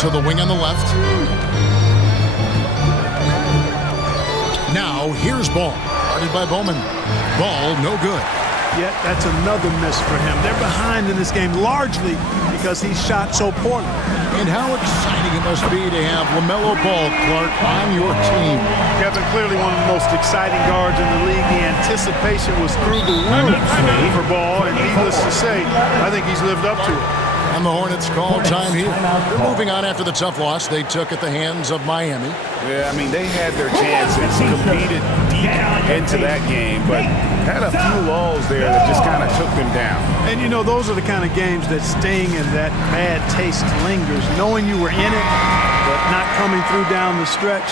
to the wing on the left. Now here's Ball. Guarded by Bowman. Ball no good. Yet that's another miss for him. They're behind in this game largely because he shot so poorly. And how exciting it must be to have LaMelo Ball, Clark, on your team. Kevin, clearly one of the most exciting guards in the league. The anticipation was through the roof for Ball, and needless to say, I think he's lived up to it. And the Hornets call time here. They're moving on after the tough loss they took at the hands of Miami. Yeah, I mean, they had their chances, competed deep into that game, but had a few lulls there that just kind of took them down. And, you know, those are the kind of games that sting and that bad taste lingers. Knowing you were in it, but not coming through down the stretch,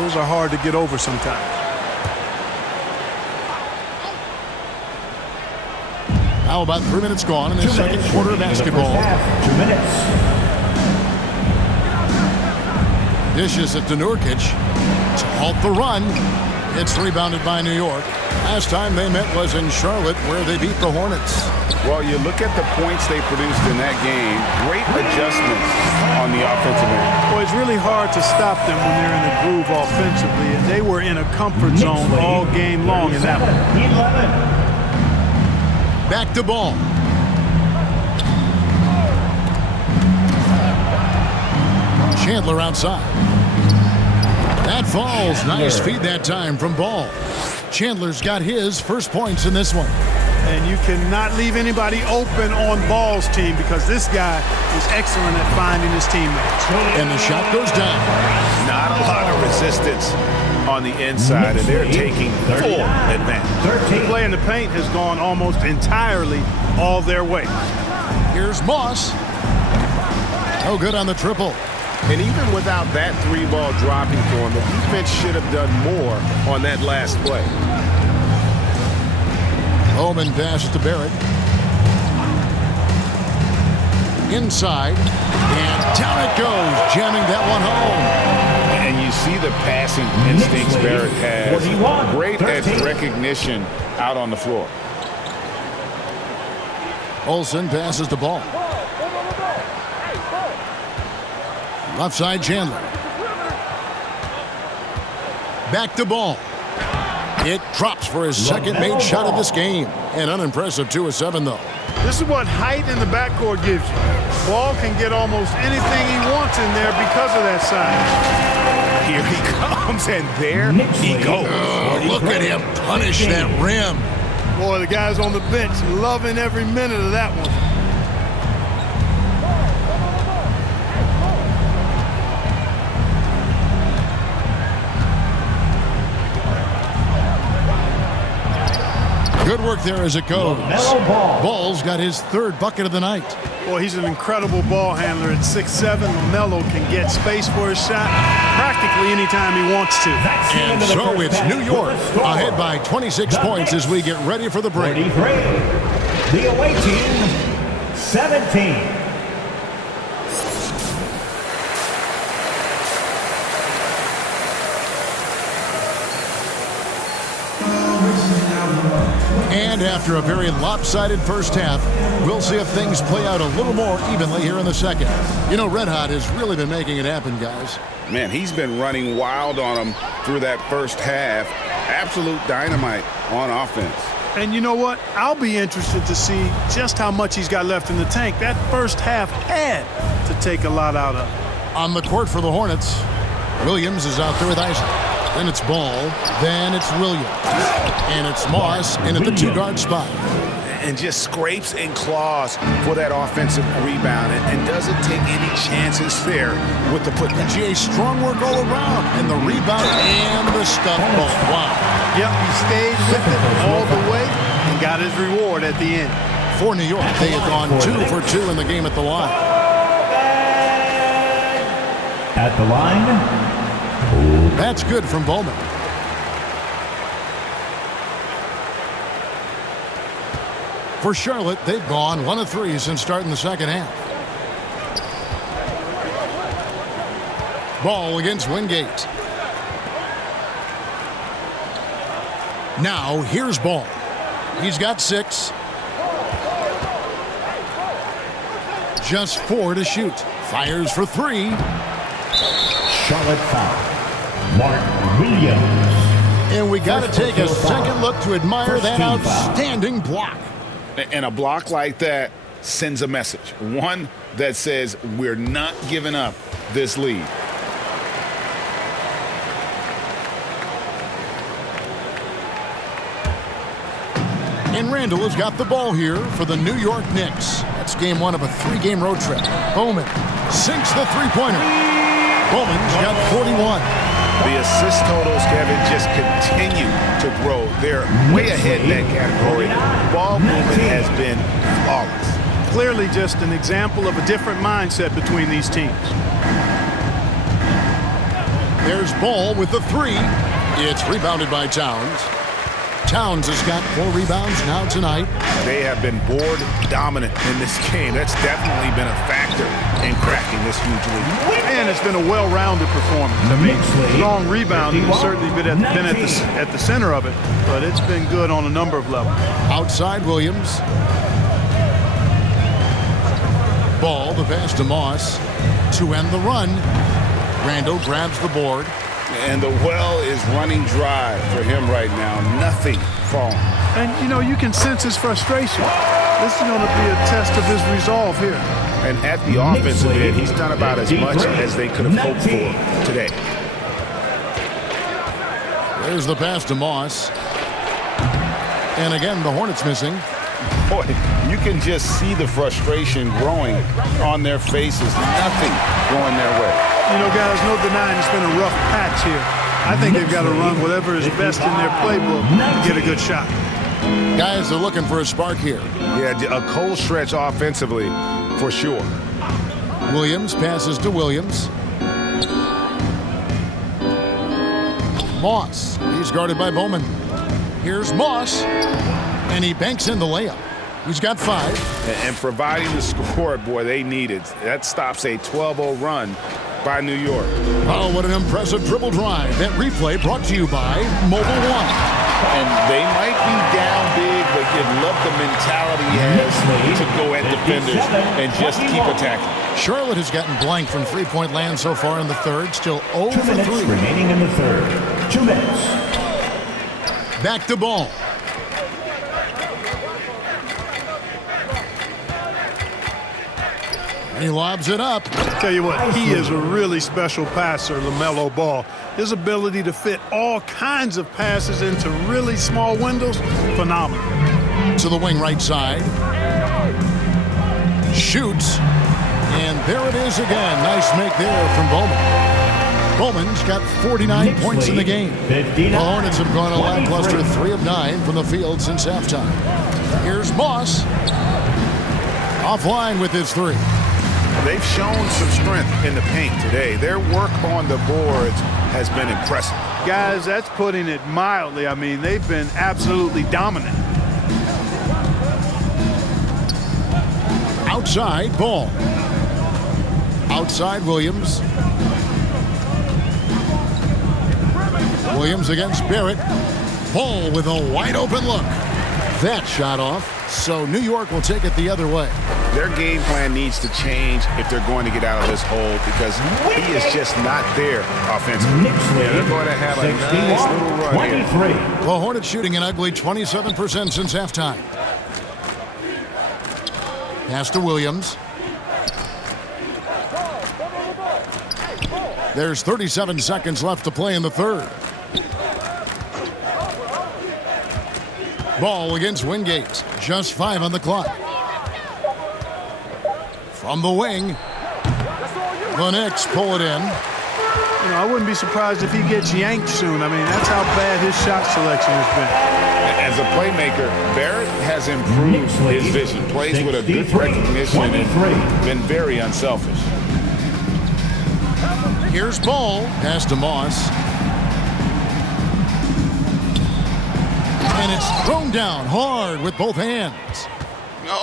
those are hard to get over sometimes. How about 3 minutes gone in the second quarter of basketball? 2 minutes. Dishes it to Nurkic to halt the run. It's rebounded by New York. Last time they met was in Charlotte, where they beat the Hornets. Well, you look at the points they produced in that game. Great adjustments on the offensive end. Well, it's really hard to stop them when they're in a groove offensively, and they were in a comfort zone all game long in that one. 11. Back to Ball. Chandler outside. That falls. Nice feed that time from Ball. Chandler's got his first points in this one. And you cannot leave anybody open on Ball's team because this guy is excellent at finding his teammates. And the shot goes down. Not a lot of resistance on the inside, and they're taking full advantage. The play in the paint has gone almost entirely all their way. Here's Moss. No good on the triple. And even without that three ball dropping for him, the defense should have done more on that last play. Bowman passes to Barrett. Inside. And down it goes, jamming that one home. And you see the passing instincts Barrett has. 41, Great 13. at recognition out on the floor. Olsen passes the ball. Left side, Chandler. Back to Ball. It drops for his second made shot of this game. An unimpressive 2 of 7, though. This is what height in the backcourt gives you. Ball can get almost anything he wants in there because of that size. Here he comes, and there he goes. Oh, look at him punish that rim. Boy, the guys on the bench loving every minute of that one. Good work there as it goes. LaMelo Ball. Ball's got his third bucket of the night. Boy, he's an incredible ball handler at 6'7". LaMelo can get space for his shot practically anytime he wants to. And so it's New York ahead by 26 points as we get ready for the break. 43. The away team, 17. And after a very lopsided first half, we'll see if things play out a little more evenly here in the second. You know, Red Hot has really been making it happen, guys. Man, he's been running wild on them through that first half. Absolute dynamite on offense. And you know what? I'll be interested to see just how much he's got left in the tank. That first half had to take a lot out of him. On the court for the Hornets, Williams is out there with Isaac. Then it's Ball. Then it's Williams. And it's Moss in at the two-guard spot. And just scrapes and claws for that offensive rebound and doesn't take any chances there with the putback. Jay, strong work all around. And the rebound and the stop ball. Wow. Yep, he stayed with it all the way and got his reward at the end. For New York, they have gone 2 for 2 in the game at the line. At the line. That's good from Bowman. For Charlotte, they've gone 1 of 3 since starting the second half. Ball against Wingate. Now, here's Ball. He's got 6. just 4 to shoot. Fires for 3. Charlotte foul. Mark Williams. And we got to First take a personal foul. second look to admire First that team foul. outstanding block. And a block like that sends a message. One that says we're not giving up this lead. And Randall has got the ball here for the New York Knicks. That's game 1 of a 3-game road trip. Bowman sinks the three-pointer. Bowman's got 41. The assist totals, Kevin, just continue to grow. They're way ahead in that category. Ball movement has been flawless. Clearly just an example of a different mindset between these teams. There's Ball with the 3. It's rebounded by Towns. Towns has got 4 rebounds now tonight. They have been board dominant in this game. That's definitely been a factor in cracking this huge lead. And it's been a well-rounded performance. I mean, strong rebounding has certainly been at the center of it, but it's been good on a number of levels. Outside Williams. Ball, the pass to Moss to end the run. Randall grabs the board. And the well is running dry for him right now. Nothing falling. And, you know, you can sense his frustration. This is going to be a test of his resolve here. And at the offensive end, he's done about as much as they could have hoped for today. There's the pass to Moss. And again, the Hornets missing. Boy, you can just see the frustration growing on their faces. Nothing going their way. You know, guys, no denying it's been a rough patch here. I think they've got to run whatever is best in their playbook to get a good shot. Guys are looking for a spark here. Yeah, a cold stretch offensively for sure. Williams passes to Williams. Moss. He's guarded by Bowman. Here's Moss. And he banks in the layup. He's got 5. And providing the score, boy, they needed. That stops a 12-0 run by New York. Oh, what an impressive dribble drive. That replay brought to you by Mobile One. And they might be down big, but you love the mentality he has to go at defenders and just keep attacking. Charlotte has gotten blank from three-point land so far in the third. Still 0 2 for minutes 3. remaining in the third. 2 minutes. Back to Ball. He lobs it up. Tell you what, he is a really special passer, LaMelo Ball. His ability to fit all kinds of passes into really small windows, phenomenal. To the wing right side. Shoots. And there it is again. Nice make there from Bowman. Bowman's got 49 Knicks points in the lead, game. 59, The Hornets have gone a 23. lackluster 3 of 9 from the field since halftime. Here's Moss. Offline with his 3. They've shown some strength in the paint today. Their work on the boards has been impressive. Guys, that's putting it mildly. I mean, they've been absolutely dominant. Outside, Ball. Outside, Williams. Williams against Barrett. Ball with a wide open look. That shot off, so New York will take it the other way. Their game plan needs to change if they're going to get out of this hole because he is just not there offensively. Yeah, they're going to have a nice little run here. 23. The Hornets shooting an ugly 27% since halftime. Pass to Williams. There's 37 seconds left to play in the third. Ball against Wingate. Just 5 on the clock. From the wing, the Knicks pull it in. You know, I wouldn't be surprised if he gets yanked soon. I mean, that's how bad his shot selection has been. As a playmaker, Barrett has improved his vision. Plays with a good recognition and been very unselfish. Here's Ball. Pass to Moss. And it's thrown down hard with both hands.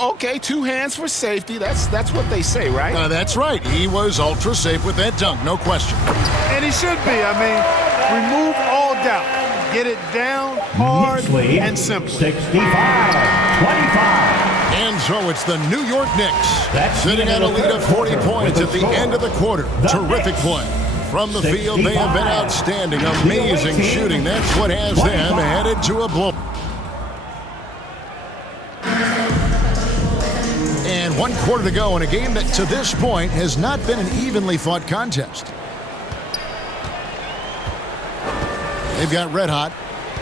Okay, 2 hands for safety. That's what they say, right? That's right. He was ultra safe with that dunk, no question. And he should be. I mean, remove all doubt. Get it down hard and simple. 65-25. And so it's the New York Knicks That's sitting the at end a of the lead of third 40 quarter points with at the the score. end of the quarter. The Terrific Knicks, play. From the field, they have been 65. outstanding. Amazing shooting. That's what has them 25. headed to a blow. And 1 quarter to go in a game that to this point has not been an evenly fought contest. They've got red hot,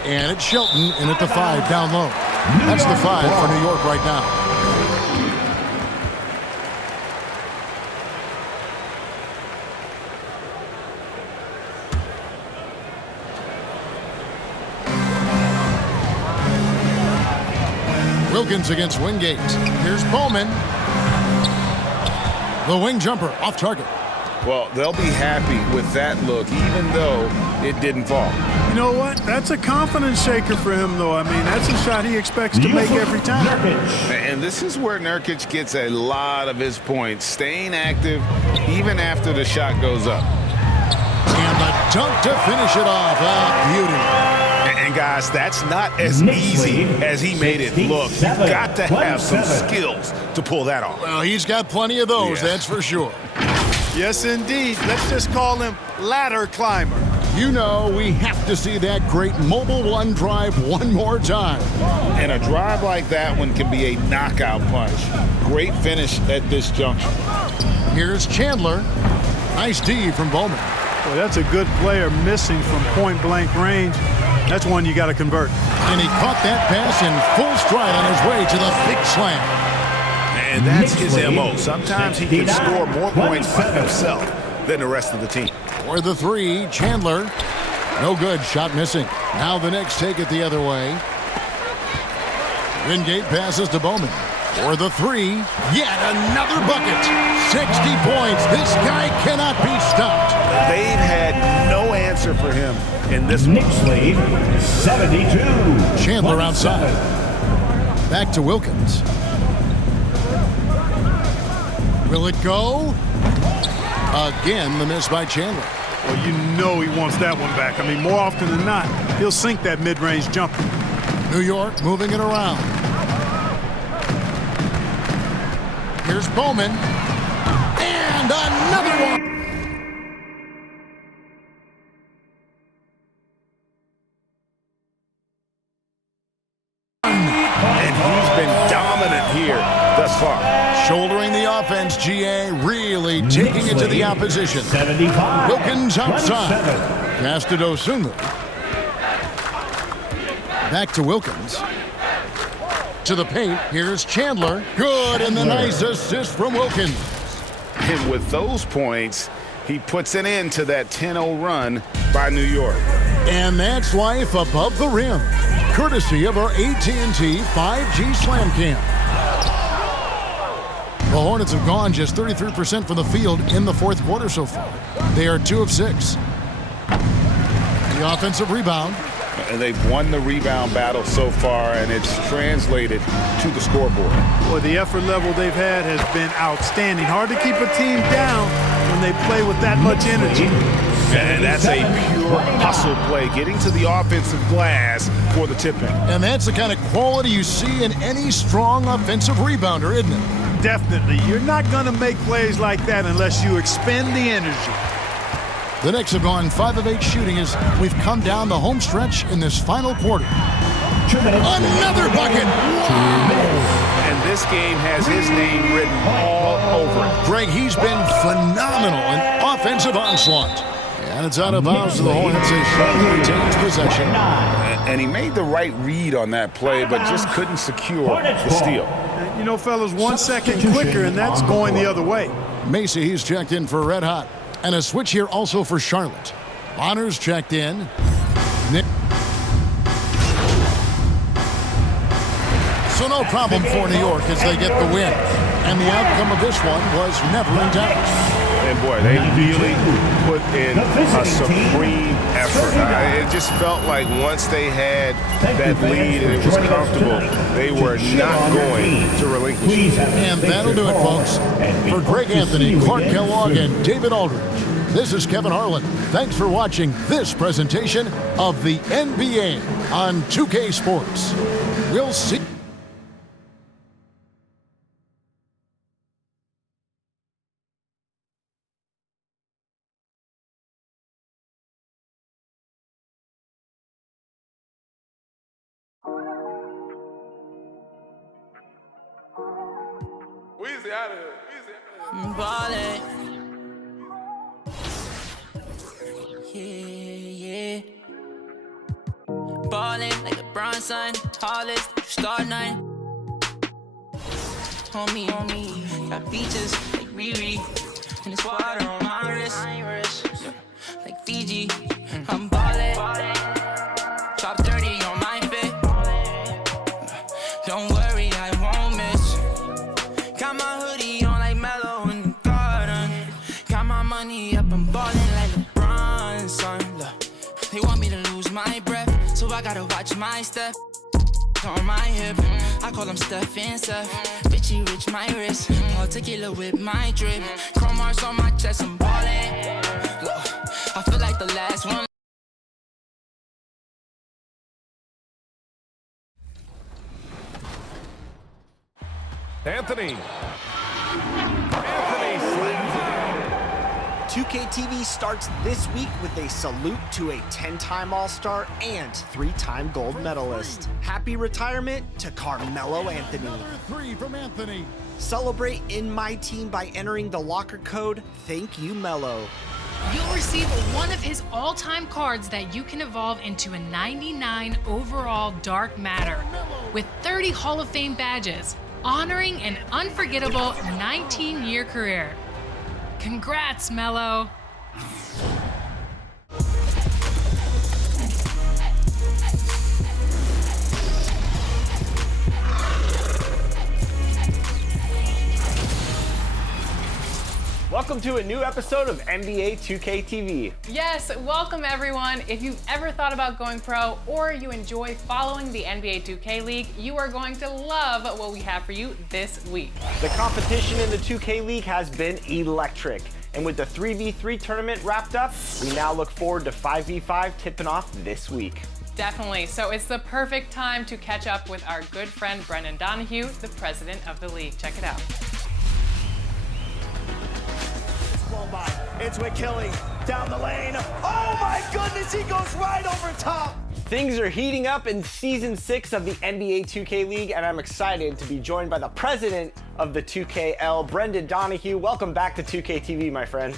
and it's Shelton in at the 5 down low. That's the 5 for New York right now. Wilkins against Wingate. Here's Bowman. The wing jumper off target. Well, they'll be happy with that look, even though it didn't fall. You know what? That's a confidence shaker for him, though. I mean, that's a shot he expects to make every time. Nurkic. And this is where Nurkic gets a lot of his points, staying active even after the shot goes up. And the dunk to finish it off. Ah, beauty. And guys, that's not as Knicks easy lead, as he made it look. You've 67, got to have some 27. skills to pull that off. Well, he's got plenty of those, Yeah. that's for sure. Yes, indeed. Let's just call him ladder climber. You know, we have to see that great Mobile One drive one more time. And a drive like that one can be a knockout punch. Great finish at this juncture. Here's Chandler. Nice D from Bowman. Boy, that's a good player missing from point-blank range. That's one you got to convert. And he caught that pass in full stride on his way to the big slam. And that's Knicks his lead, MO. Sometimes he can 69, score more points by 27. himself than the rest of the team. For the 3, Chandler. No good, shot missing. Now the Knicks take it the other way. Wingate passes to Bowman. For the 3, yet another bucket. 60 points. This guy cannot be stopped. They've had no answer for him in this one. Knicks lead 72. Chandler 27. outside. Back to Wilkins. Will it go? Again, the miss by Chandler. Well, you know he wants that one back. I mean, more often than not, he'll sink that mid-range jumper. New York moving it around. Here's Bowman. And another one. And he's been dominant here thus far. Shouldering the offense, GA really taking it to the opposition. 75. Wilkins outside. 27. Pass to Dosunmu. Back to Wilkins. To the paint. Here's Chandler. Good, and the nice assist from Wilkins. And with those points, he puts an end to that 10-0 run by New York. And that's life above the rim. Courtesy of our AT&T 5G Slam Cam. The Hornets have gone just 33% from the field in the 4th quarter so far. They are 2 of 6. The offensive rebound. And they've won the rebound battle so far, and it's translated to the scoreboard. Boy, the effort level they've had has been outstanding. Hard to keep a team down when they play with that much energy. And that's a pure hustle play, getting to the offensive glass for the tip-in. And that's the kind of quality you see in any strong offensive rebounder, isn't it? Definitely. You're not going to make plays like that unless you expend the energy. The Knicks have gone 5 of 8 shooting as we've come down the home stretch in this final quarter. 2 minutes. Another bucket! And this game has his name written all over it. Greg, he's been phenomenal in offensive onslaught. And it's out of bounds to the Hornets as Charlotte retains possession. And he made the right read on that play, but just couldn't secure the steal. And, you know, fellas, 1 second quicker, and that's going the other way. Macy, he's checked in for Red Hot. And a switch here also for Charlotte. Honors checked in. Nick. So no problem for New York as they get the win. And the outcome of this one was never in doubt. And boy, they really put in a supreme effort. It just felt like once they had that lead and it was comfortable, they were not going to relinquish it. And that'll do it, folks. For Greg Anthony, Clark Kellogg, and David Aldridge, this is Kevin Harlan. Thanks for watching this presentation of the NBA on 2K Sports. We'll see. Weezy out of here. I'm ballin'. Yeah. Ballin' like LeBron, son. Tallest, star 9. On me. Got beaches like Riri. And it's water on my wrist. Like Fiji. I'm ballin'. Top 30 on my fit. Don't worry, I won't miss. Got my hoodie on like Mellow in the garden. Got my money up, I'm ballin' like LeBron, son. Look, they want me to lose my breath, so I gotta watch my step. On my hip, I call them Steph and Seth. Bitchy rich, my wrist. Paul tequila with my drip. Chrome marks on my chest, I'm ballin'. Look, I feel like the last one. Anthony slams it in. 2K TV starts this week with a salute to a 10-time All-Star and 3-time gold medalist. Happy retirement to Carmelo Anthony. Another 3 from Anthony. Celebrate in my team by entering the locker code Thank You Melo. You'll receive one of his all-time cards that you can evolve into a 99 overall Dark Matter with 30 Hall of Fame badges, honoring an unforgettable 19-year career. Congrats, Melo. Welcome to a new episode of NBA 2K TV. Yes, welcome everyone. If you've ever thought about going pro or you enjoy following the NBA 2K League, you are going to love what we have for you this week. The competition in the 2K League has been electric. And with the 3v3 tournament wrapped up, we now look forward to 5v5 tipping off this week. Definitely. So it's the perfect time to catch up with our good friend Brendan Donahue, the president of the league. Check it out. It's McKilly down the lane. Oh my goodness, he goes right over top. Things are heating up in Season 6 of the NBA 2K League, and I'm excited to be joined by the president of the 2KL, Brendan Donahue. Welcome back to 2K TV, my friend.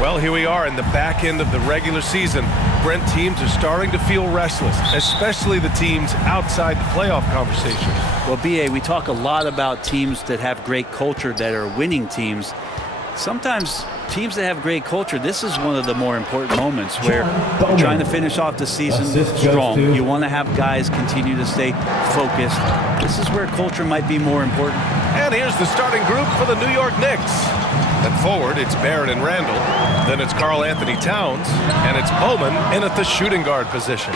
Well, here we are in the back end of the regular season. Brent, teams are starting to feel restless, especially the teams outside the playoff conversation. Well, BA, we talk a lot about teams that have great culture, that are winning teams. Sometimes teams that have great culture, this is one of the more important moments where you're trying to finish off the season strong. You want to have guys continue to stay focused. This is where culture might be more important. And here's the starting group for the New York Knicks. At forward, it's Barrett and Randall. Then it's Karl Anthony Towns. And it's Bowman in at the shooting guard position.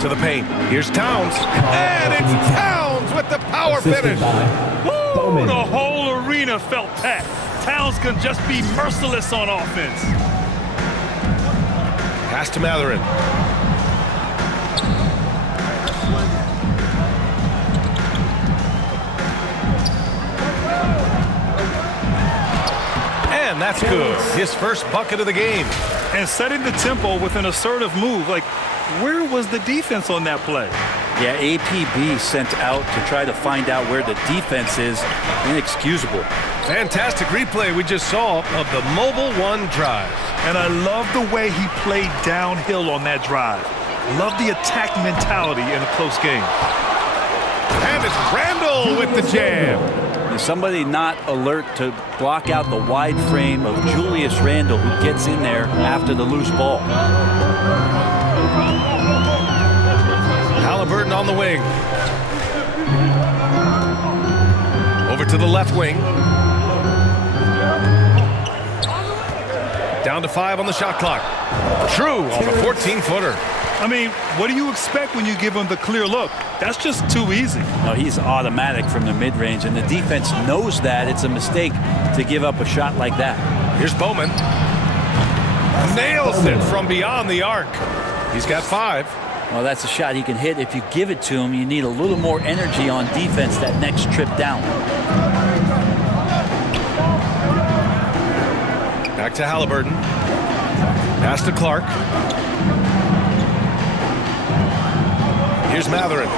To the paint. Here's Towns. And it's Towns with the power finish. Woo! The whole arena felt packed. Towns can just be merciless on offense. Pass to Matherin. And that's good. His first bucket of the game. And setting the tempo with an assertive move. Like, where was the defense on that play? Yeah, APB sent out to try to find out where the defense is. Inexcusable. Fantastic replay we just saw of the Mobile One drive. And I love the way he played downhill on that drive. Love the attack mentality in a close game. And it's Randall with the jam. Is somebody not alert to block out the wide frame of Julius Randle, who gets in there after the loose ball? Halliburton on the wing. Over to the left wing. Down to 5 on the shot clock. True on the 14-footer. I mean, what do you expect when you give him the clear look? That's just too easy. No, he's automatic from the mid-range, and the defense knows that. It's a mistake to give up a shot like that. Here's Bowman. Nails it from beyond the arc. He's got 5. Well, that's a shot he can hit. If you give it to him, you need a little more energy on defense that next trip down. Back to Halliburton. Pass to Clark. Here's Matherin.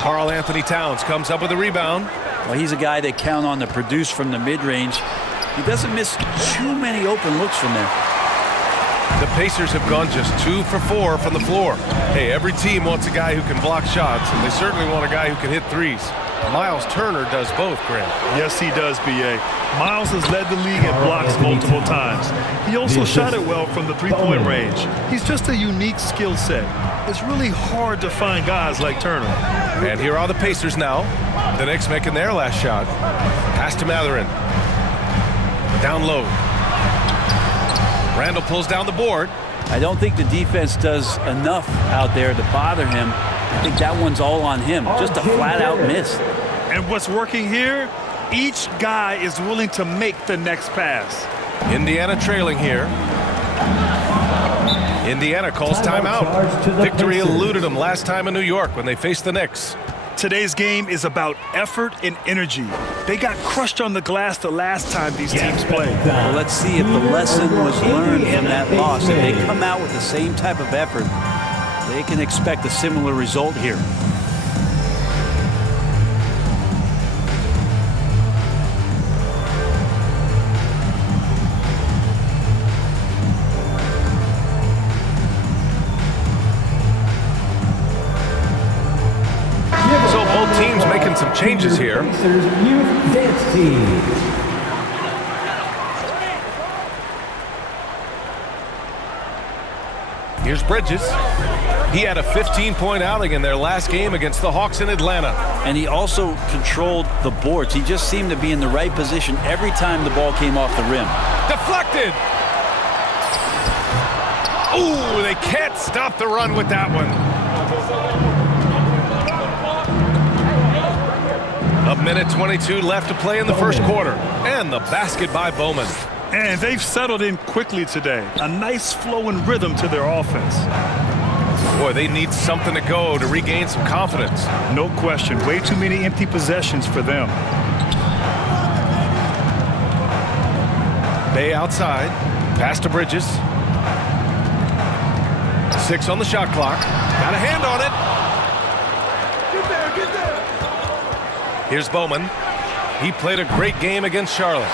Karl Anthony Towns comes up with a rebound. Well, he's a guy they count on to produce from the mid-range. He doesn't miss too many open looks from there. The Pacers have gone just 2 for 4 from the floor. Hey, every team wants a guy who can block shots, and they certainly want a guy who can hit threes. Miles Turner does both, Grant. Yes, he does, B.A. Miles has led the league in blocks multiple times. He also shot it well from the three-point range. He's just a unique skill set. It's really hard to find guys like Turner. And here are the Pacers now. The Knicks making their last shot. Pass to Matherin. Down low. Randall pulls down the board. I don't think the defense does enough out there to bother him. I think that one's all on him. Just a flat-out miss. And what's working here? Each guy is willing to make the next pass. Indiana trailing here. Indiana calls timeout. Victory eluded them last time in New York when they faced the Knicks. Today's game is about effort and energy. They got crushed on the glass the last time these teams played. Well, let's see if the lesson was learned from that loss. If they come out with the same type of effort, they can expect a similar result here. So both teams making some changes here. Youth dance team. Here's Bridges. He had a 15-point outing in their last game against the Hawks in Atlanta. And he also controlled the boards. He just seemed to be in the right position every time the ball came off the rim. Deflected. Ooh, they can't stop the run with that one. A minute 22 left to play in the first quarter. And the basket by Bowman. And they've settled in quickly today. A nice flow and rhythm to their offense. Boy, they need something to go to regain some confidence. No question. Way too many empty possessions for them. Bay outside. Pass to Bridges. 6 on the shot clock. Got a hand on it. Get there, get there. Here's Bowman. He played a great game against Charlotte.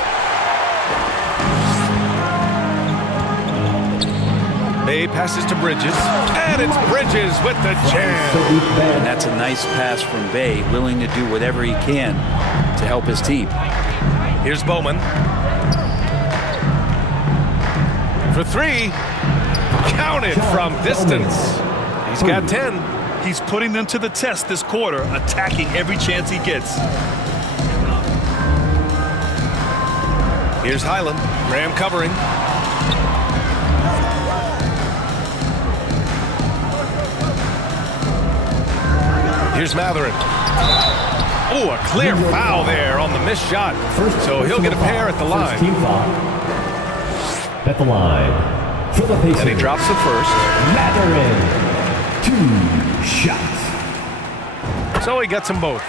Bay passes to Bridges. And it's Bridges with the jam. And that's a nice pass from Bay, willing to do whatever he can to help his team. Here's Bowman. For 3. Counted from distance. He's got 10. He's putting them to the test this quarter, attacking every chance he gets. Here's Highland. Graham covering. Here's Matherin. Oh, a clear foul there on the missed shot. So he'll get a pair at the line. Team foul. At the line. For the Pacers. And he drops the first. Matherin. 2 shots. So he gets them both.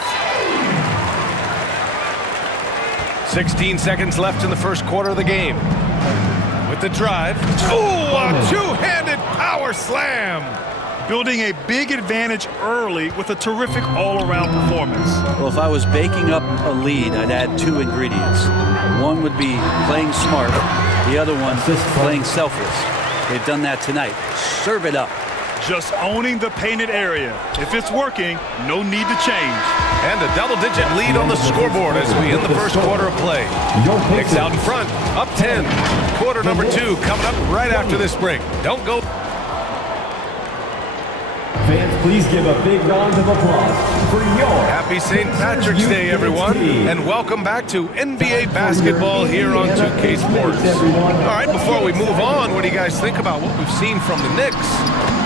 16 seconds left in the first quarter of the game. With the drive. Oh, a two-handed power slam. Building a big advantage early with a terrific all-around performance. Well, if I was baking up a lead, I'd add 2 ingredients. One would be playing smart. The other one, playing selfless. They've done that tonight. Serve it up. Just owning the painted area. If it's working, no need to change. And a double-digit lead on the scoreboard as we end the first quarter of play. Knicks out in front, up 10. Quarter number 2 coming up right after this break. Don't go. Fans, please give a big round of applause for your Happy St. Patrick's Day, everyone, and welcome back to NBA basketball here on 2K Sports. All right, before we move on, what do do you guys think about what we've seen from the Knicks?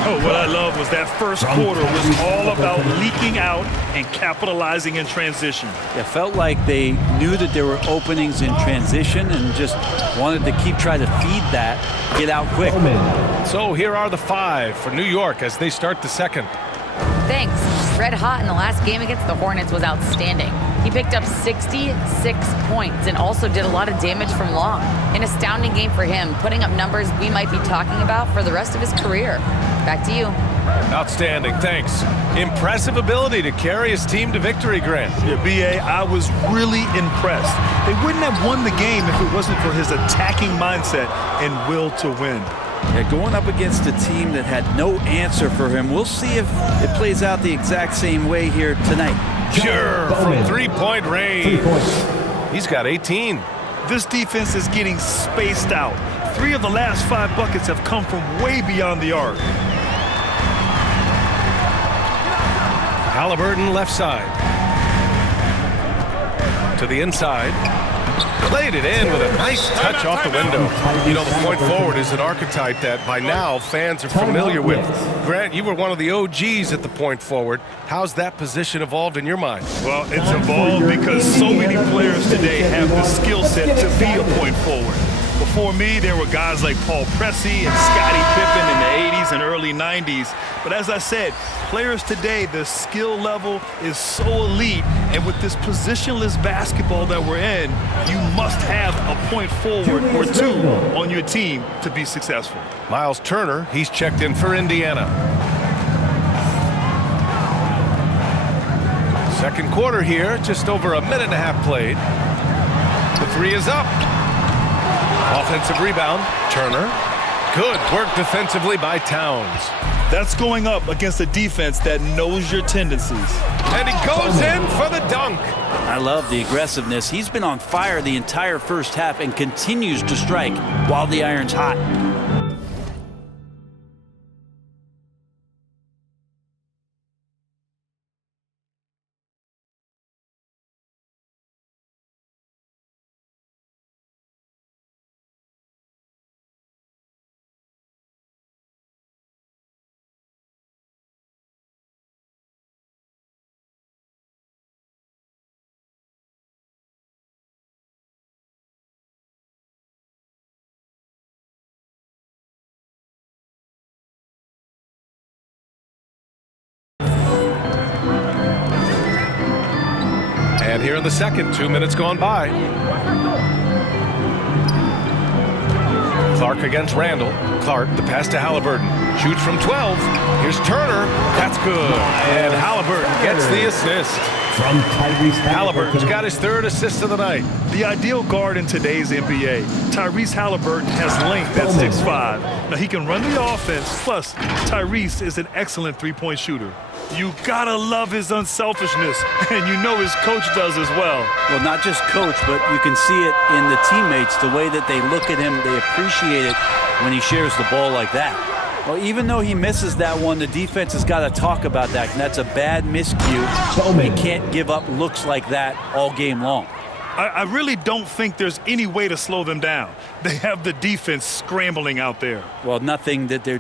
Oh, what I love was that first quarter was all about leaking out and capitalizing in transition. It felt like they knew that there were openings in transition and just wanted to keep trying to feed that, get out quick. So here are the 5 for New York as they start the second. Thanks. Red hot in the last game against the Hornets was outstanding. He picked up 66 points and also did a lot of damage from long. An astounding game for him, putting up numbers we might be talking about for the rest of his career. Back to you. Outstanding, thanks. Impressive ability to carry his team to victory, Grant. Yeah, B.A., I was really impressed. They wouldn't have won the game if it wasn't for his attacking mindset and will to win. Yeah, going up against a team that had no answer for him. We'll see if it plays out the exact same way here tonight. Pure from three-point range. He's got 18. This defense is getting spaced out. 3 of the last 5 buckets have come from way beyond the arc. Halliburton left side. To the inside. Played it in with a nice touch off the window. You know, the point forward is an archetype that by now fans are familiar with. Grant, you were one of the OGs at the point forward. How's that position evolved in your mind? Well, it's evolved because so many players today have the skill set to be a point forward. Before me, there were guys like Paul Pressey and Scottie Pippen in the 80s and early 90s. But as I said, players today, the skill level is so elite. And with this positionless basketball that we're in, you must have a point forward or 2 on your team to be successful. Miles Turner, he's checked in for Indiana. Second quarter here, just over a minute and a half played. The 3 is up. Offensive rebound, Turner. Good work defensively by Towns. That's going up against a defense that knows your tendencies. And he goes in for the dunk. I love the aggressiveness. He's been on fire the entire first half and continues to strike while the iron's hot. And here in the second, 2 minutes gone by. Clark against Randall. Clark, the pass to Halliburton. Shoots from 12. Here's Turner. That's good. And Halliburton gets the assist. From Tyrese Halliburton's got his 3rd assist of the night. The ideal guard in today's NBA. Tyrese Halliburton has length at 6'5". Now he can run the offense, plus Tyrese is an excellent 3-point shooter. You gotta love his unselfishness, and you know his coach does as well. Well, not just coach, but you can see it in the teammates, the way that they look at him, they appreciate it when he shares the ball like that. Well, even though he misses that one, the defense has got to talk about that, and that's a bad miscue. You can't give up looks like that all game long. I really don't think there's any way to slow them down. They have the defense scrambling out there. Well, nothing that they're